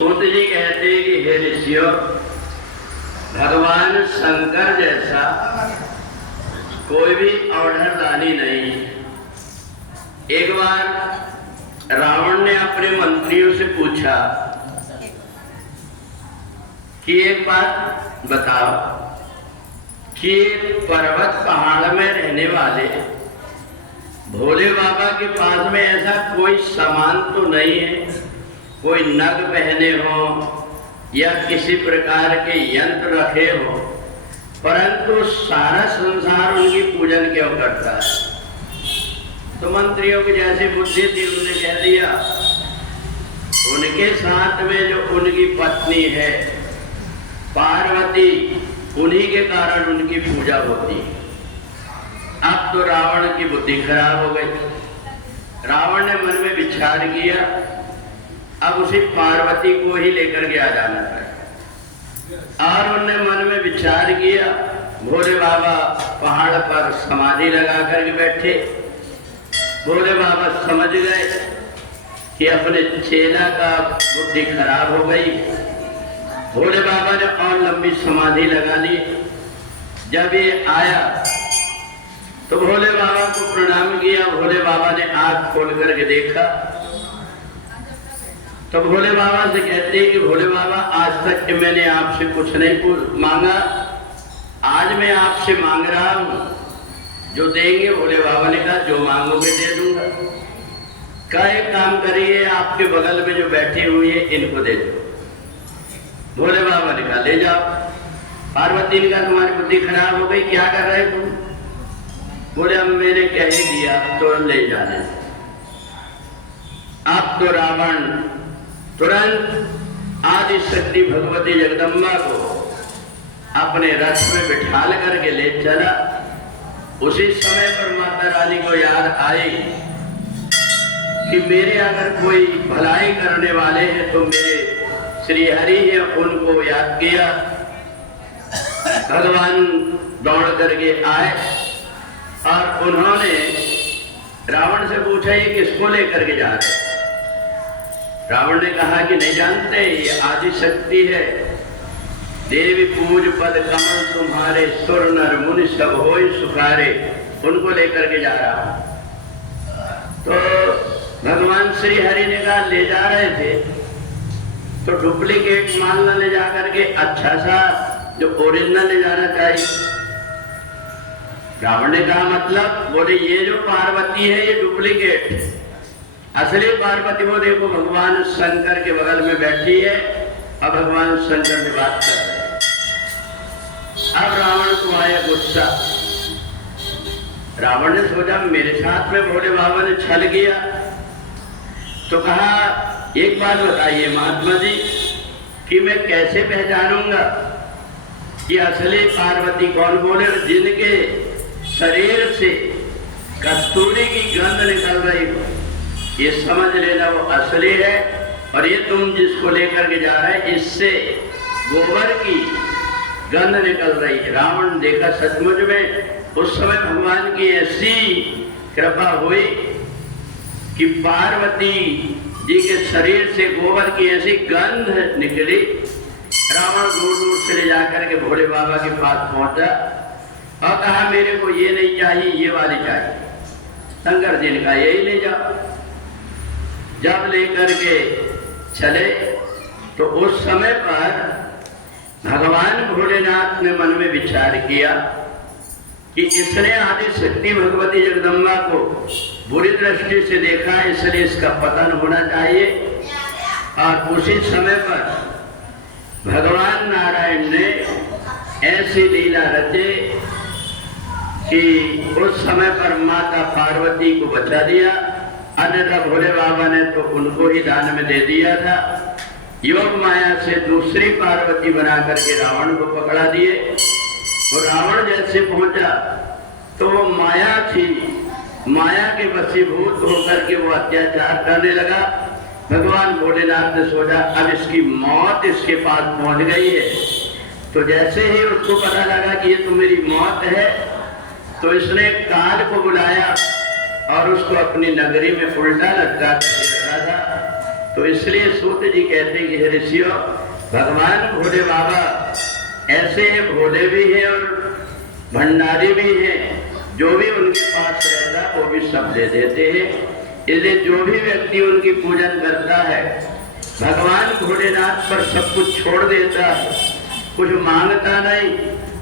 सूत जी कहते हैं कि हे ऋषियों, भगवान शंकर जैसा कोई भी अवढ़दानी नहीं। एक बार रावण ने अपने मंत्रियों से पूछा कि एक बात बताओ कि पर्वत पहाड़ में रहने वाले भोले बाबा के पास में ऐसा कोई सामान तो नहीं है, कोई नग पहने हो या किसी प्रकार के यंत्र रखे हो, परंतु सारा संसार उनकी पूजन क्यों करता है। तो मंत्रियों की जैसी बुद्धि थी, उन्होंने कह दिया उनके साथ में जो उनकी पत्नी है पार्वती, उन्हीं के कारण उनकी पूजा होती है। अब तो रावण की बुद्धि खराब हो गई। रावण ने मन में विचार किया, अब उसी पार्वती को ही लेकर के आ जाना है। और उन्होंने मन में विचार किया, भोले बाबा पहाड़ पर समाधि लगा करके बैठे। भोले बाबा समझ गए कि अपने चेला का बुद्धि खराब हो गई। भोले बाबा ने और लंबी समाधि लगा ली। जब ये आया तो भोले बाबा को प्रणाम किया। भोले बाबा ने आंख खोल करके देखा तो भोले बाबा से कहते हैं कि भोले बाबा, आज तक कि मैंने आपसे कुछ नहीं मांगा, आज मैं आपसे मांग रहा हूं, जो देंगे। भोले बाबा ने कहा जो मांगोगे दे दूंगा। का एक काम करिए, आपके बगल में जो बैठी हुई है इनको दे दो। भोले बाबा ने कहा ले जाओ। पार्वती ने कहा तुम्हारी बुद्धि खराब हो गई, क्या कर रहे तुम? बोले अब मैंने कह ही दिया तो ले जाने। अब तो रावण तुरंत आदि शक्ति भगवती जगदम्बा को अपने रथ में बिठाल करके ले चला। उसी समय पर माता रानी को याद आई कि मेरे अगर कोई भलाई करने वाले हैं तो मेरे श्री हरि है। उनको याद किया, भगवान दौड़ करके आए और उन्होंने रावण से पूछा ये किसको लेकर के जा रहे? रावण ने कहा कि नहीं जानते, ये आदि शक्ति है। देवी पूज पद कमल तुम्हारे, सुर नर मुनि सब होय सुखारे। उनको लेकर के जा रहा हूं। तो भगवान श्री हरि ने कहा ले जा रहे थे तो डुप्लीकेट माल न ले जा करके अच्छा सा जो ओरिजिनल ले जाना चाहिए। रावण ने कहा मतलब? बोले ये जो पार्वती है ये डुप्लीकेट, असली पार्वती वो देखो भगवान शंकर के बगल में बैठी है। अब भगवान शंकर से बात कर रहे हैं। अब रावण को आया गुस्सा। रावण ने सोचा मेरे साथ में भोले बाबा ने छल किया। तो कहा एक बात बताइए महात्मा जी कि मैं कैसे पहचानूंगा कि असली पार्वती कौन? बोले जिनके शरीर से कस्तूरी की गंध निकल रही हो, ये समझ लेना वो असली है। और ये तुम जिसको लेकर के जा रहे हैं इससे गोबर की गंध निकल रही है। रावण देखा सचमुच में उस समय भगवान की ऐसी कृपा हुई कि पार्वती जी के शरीर से गोबर की ऐसी गंध निकली। रावण दूर दूर से ले जाकर के भोले बाबा के पास पहुंचा और कहा मेरे को ये नहीं चाहिए, ये वाली चाहिए। शंकर जी ने कहा यही ले जाओ। जब लेकर के चले तो उस समय पर भगवान भोलेनाथ ने मन में विचार किया कि इसने आदि शक्ति भगवती जगदम्बा को बुरी दृष्टि से देखा, इसलिए इसका पतन होना चाहिए। और उसी समय पर भगवान नारायण ने ऐसी लीला रचे कि उस समय पर माता पार्वती को बचा दिया, अन्यथा भोले बाबा ने तो उनको ही दान में दे दिया था। योग माया से दूसरी पार्वती बना करके रावण को पकड़ा दिए। और रावण जैसे पहुंचा तो वो माया थी, माया के वशीभूत होकर के वो अत्याचार करने लगा। भगवान भोलेनाथ ने सोचा अब इसकी मौत इसके पास पहुंच गई है। तो जैसे ही उसको पता लगा कि ये तो मेरी मौत है, तो इसने काल को बुलाया और उसको अपनी नगरी में उल्टा लटका करके रखा था। तो इसलिए सूत जी कहते हैं कि ऋषियों, भगवान भोले बाबा ऐसे हैं, भोले भी हैं और भंडारी भी हैं। जो भी उनके पास रहता है वो भी सब दे देते हैं। इसलिए जो भी व्यक्ति उनकी पूजन करता है, भगवान भोलेनाथ पर सब कुछ छोड़ देता है, कुछ मांगता नहीं,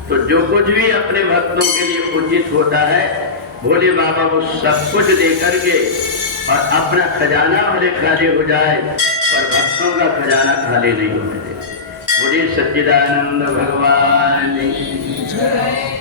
तो जो कुछ भी अपने भक्तों के लिए उचित होता है, भोले बाबा वो सब कुछ दे करके और अपना खजाना भले खाली हो जाए पर भक्तों का खजाना खाली नहीं होने देते। बोलिए सच्चिदानंद भगवान की जय।